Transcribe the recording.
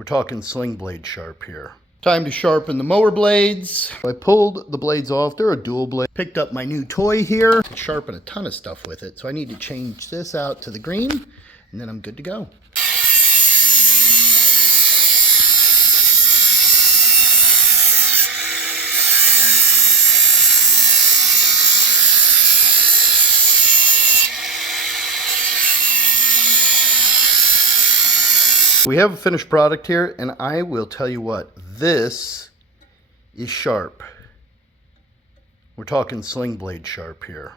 We're talking sling blade sharp here. Time to sharpen the mower blades. I pulled the blades off. They're a dual blade. Picked up my new toy here. To sharpen a ton of stuff with it. So I need to change this out to the green, and then I'm good to go. We have a finished product here, and I will tell you what, this is sharp. We're talking sling blade sharp here.